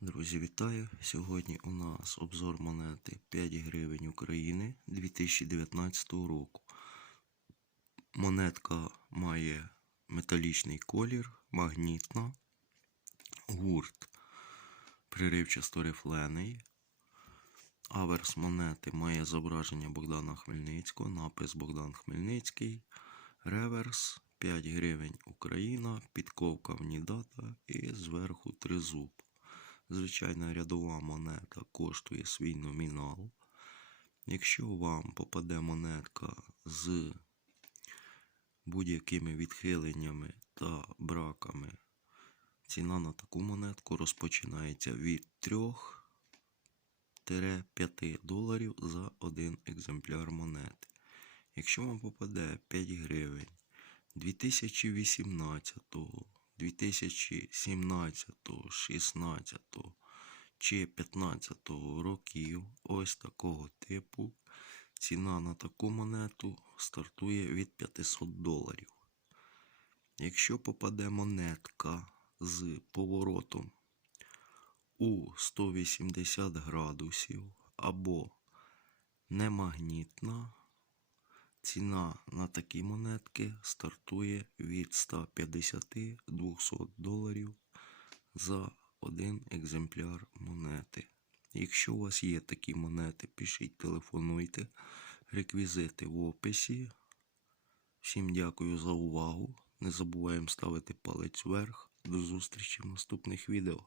Друзі, вітаю! Сьогодні у нас обзор монети 5 гривень України 2019 року. Монетка має металічний колір, магнітна, гурт приривчасто рифлений. Аверс монети має зображення Богдана Хмельницького, напис Богдан Хмельницький, реверс 5 гривень Україна, підковка дата і зверху тризуб. Звичайна рядова монета коштує свій номінал. Якщо вам попаде монетка з будь-якими відхиленнями та браками, ціна на таку монетку розпочинається від 3-5 доларів за один екземпляр монети. Якщо вам попаде 5 гривень 2018, 2017, 16 чи 15 років ось такого типу, ціна на таку монету стартує від 500 доларів. Якщо попаде монетка з поворотом у 180 градусів або немагнітна, ціна на такі монетки стартує від 150-200 доларів за один екземпляр монети. Якщо у вас є такі монети, пишіть, телефонуйте. Реквізити в описі. Всім дякую за увагу. Не забуваємо ставити палець вверх. До зустрічі в наступних відео.